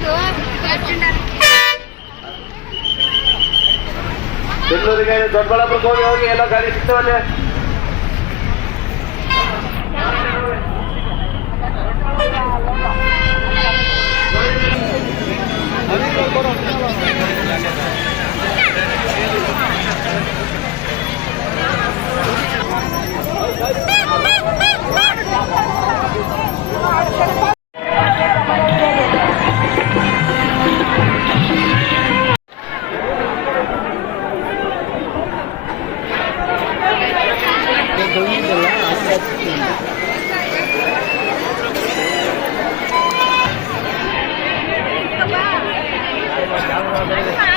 કેટલું દેખાય દોડવાળા પર કોઈ આવે એના ગાડી સીધા doing the last. I'm